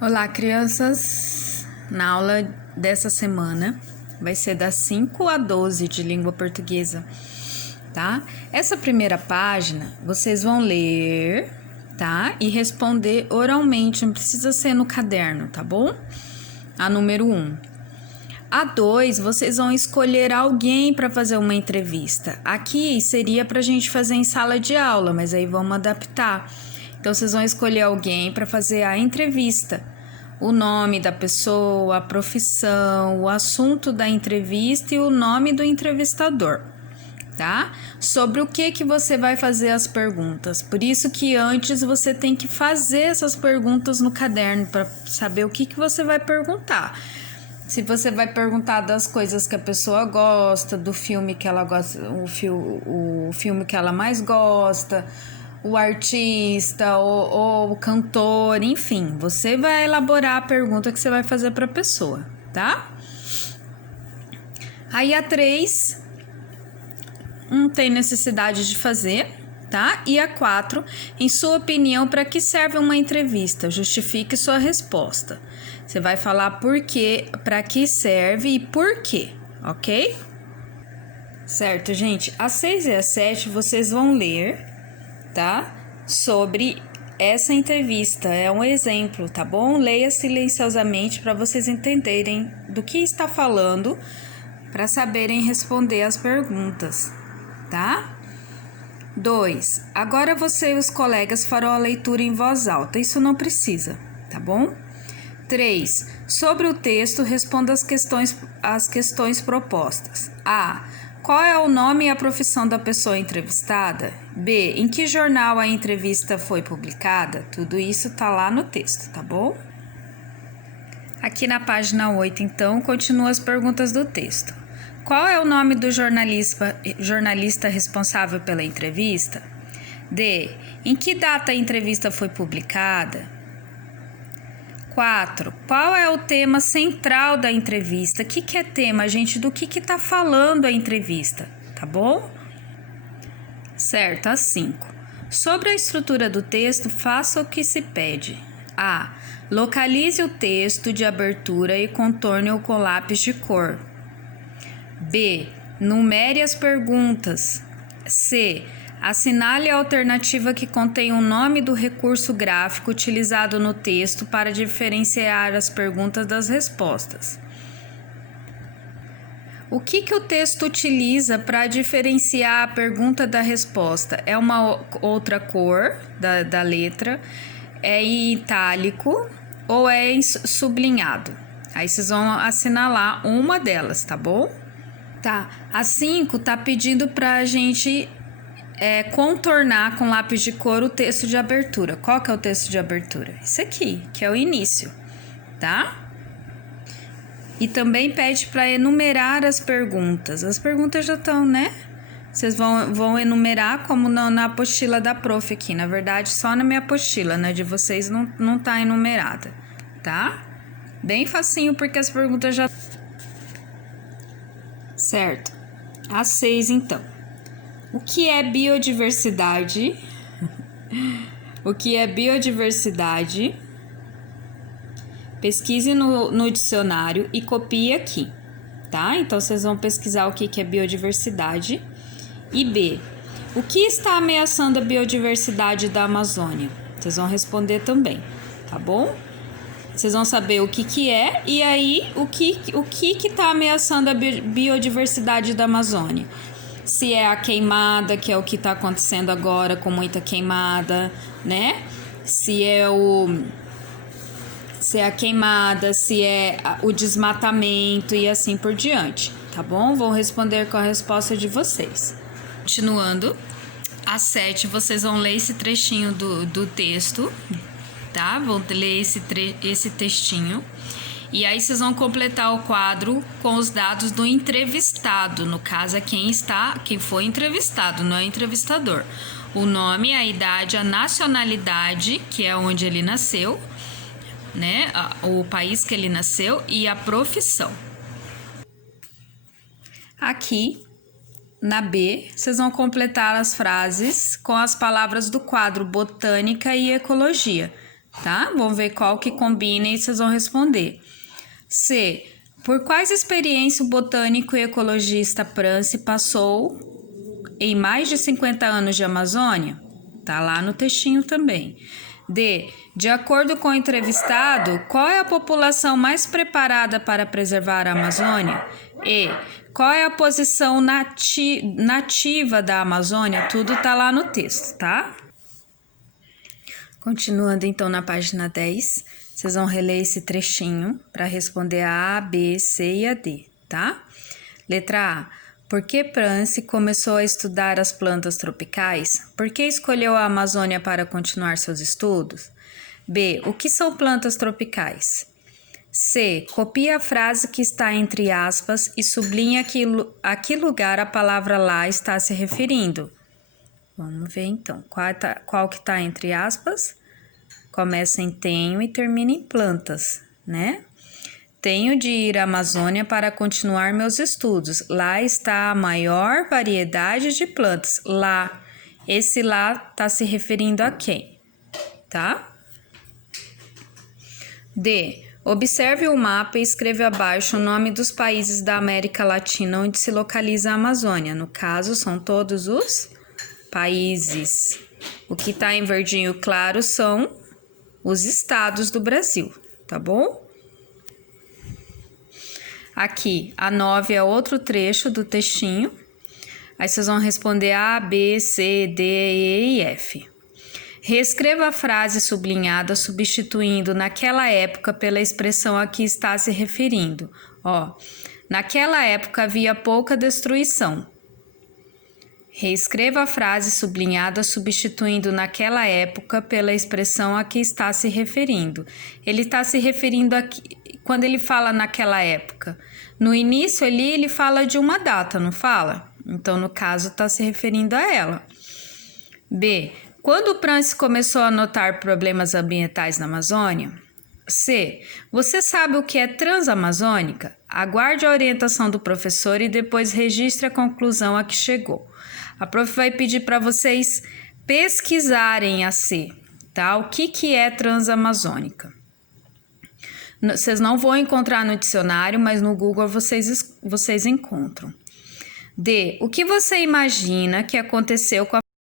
Olá, crianças! Na aula dessa semana vai ser das 5 a 12 de língua portuguesa, tá? Essa primeira página vocês vão ler, tá? E responder oralmente, não precisa ser no caderno, tá bom? A número 1. A 2, vocês vão escolher alguém para fazer uma entrevista. Aqui seria para a gente fazer em sala de aula, mas aí vamos adaptar. Então, vocês vão escolher alguém para fazer a entrevista. O nome da pessoa, a profissão, o assunto da entrevista e o nome do entrevistador, tá? Sobre o que você vai fazer as perguntas. Por isso que antes você tem que fazer essas perguntas no caderno para saber o que você vai perguntar. Se você vai perguntar das coisas que a pessoa gosta, do filme que ela gosta, o filme que ela mais gosta, o artista ou o cantor, enfim, você vai elaborar a pergunta que você vai fazer para a pessoa, tá? Aí a 3 não tem necessidade de fazer, tá? E a 4, em sua opinião, para que serve uma entrevista? Justifique sua resposta. Você vai falar por quê, para que serve e por quê, ok? Certo, gente? A 6 e a 7 vocês vão ler, tá? Sobre essa entrevista. É um exemplo, tá bom? Leia silenciosamente para vocês entenderem do que está falando, para saberem responder as perguntas, tá? 2. Agora você e os colegas farão a leitura em voz alta. Isso não precisa, tá bom? 3. Sobre o texto, responda as questões propostas. A. Qual é o nome e a profissão da pessoa entrevistada? B. Em que jornal a entrevista foi publicada? Tudo isso tá lá no texto, tá bom? Aqui na página 8, então, continua as perguntas do texto. Qual é o nome do jornalista responsável pela entrevista? D. Em que data a entrevista foi publicada? 4. Qual é o tema central da entrevista? O que é tema, gente? Do que tá falando a entrevista, tá bom? Certo, a 5. Sobre a estrutura do texto, faça o que se pede. A. Localize o texto de abertura e contorne-o com lápis de cor. B. Numere as perguntas. C. Assinale a alternativa que contém o nome do recurso gráfico utilizado no texto para diferenciar as perguntas das respostas. O que o texto utiliza para diferenciar a pergunta da resposta? É uma outra cor da letra, é em itálico ou é em sublinhado? Aí vocês vão assinalar uma delas, tá bom? Tá, a 5 tá pedindo pra gente contornar com lápis de cor o texto de abertura. Qual que é o texto de abertura? Esse aqui, que é o início, tá? E também pede para enumerar as perguntas. As perguntas já estão, né? Vocês vão enumerar como na apostila da prof aqui. Na verdade, só na minha apostila, né? De vocês não tá enumerada, tá? Bem facinho, porque as perguntas já... Certo. A 6, então. O que é biodiversidade? O que é biodiversidade? Pesquise no dicionário e copie aqui, tá? Então, vocês vão pesquisar o que é biodiversidade. E B. O que está ameaçando a biodiversidade da Amazônia? Vocês vão responder também, tá bom? Vocês vão saber o que é e aí o que está ameaçando a biodiversidade da Amazônia. Se é a queimada, que é o que está acontecendo agora com muita queimada, né? Se é a queimada, se é o desmatamento e assim por diante, tá bom? Vou responder com a resposta de vocês. Continuando, a 7, vocês vão ler esse trechinho do texto, tá? Vão ler esse textinho. E aí vocês vão completar o quadro com os dados do entrevistado, no caso é quem foi entrevistado, não é o entrevistador. O nome, a idade, a nacionalidade, que é onde ele nasceu, né? O país que ele nasceu e a profissão. Aqui, na B, vocês vão completar as frases com as palavras do quadro Botânica e Ecologia, tá? Vamos ver qual que combina e vocês vão responder. C. Por quais experiências o botânico e ecologista Prance passou em mais de 50 anos de Amazônia? Tá lá no textinho também. D. De acordo com o entrevistado, qual é a população mais preparada para preservar a Amazônia? E. Qual é a posição nativa da Amazônia? Tudo tá lá no texto, tá? Continuando então na página 10, vocês vão reler esse trechinho para responder a, B, C e a D, tá? Letra A. Por que Prance começou a estudar as plantas tropicais? Por que escolheu a Amazônia para continuar seus estudos? B. O que são plantas tropicais? C. Copie a frase que está entre aspas e sublinhe a que lugar a palavra lá está se referindo. Vamos ver então. Qual que está entre aspas? Começa em tenho e termina em plantas, né? Tenho de ir à Amazônia para continuar meus estudos. Lá está a maior variedade de plantas. Lá. Esse lá está se referindo a quem? Tá? D. Observe o mapa e escreva abaixo o nome dos países da América Latina onde se localiza a Amazônia. No caso, são todos os países. O que está em verdinho claro são os estados do Brasil, tá bom? Aqui, a 9 é outro trecho do textinho. Aí vocês vão responder A, B, C, D, E e F. Reescreva a frase sublinhada substituindo naquela época pela expressão a que está se referindo. Ó, naquela época havia pouca destruição. Reescreva a frase sublinhada substituindo naquela época pela expressão a que está se referindo. Ele está se referindo aqui, quando ele fala naquela época. No início ali ele fala de uma data, não fala? Então, no caso, está se referindo a ela. B. Quando o Prance começou a notar problemas ambientais na Amazônia? C. Você sabe o que é transamazônica? Aguarde a orientação do professor e depois registre a conclusão a que chegou. A prof vai pedir para vocês pesquisarem a C, tá? O que é transamazônica? Vocês não vão encontrar no dicionário, mas no Google vocês encontram. D. O que você imagina que aconteceu com a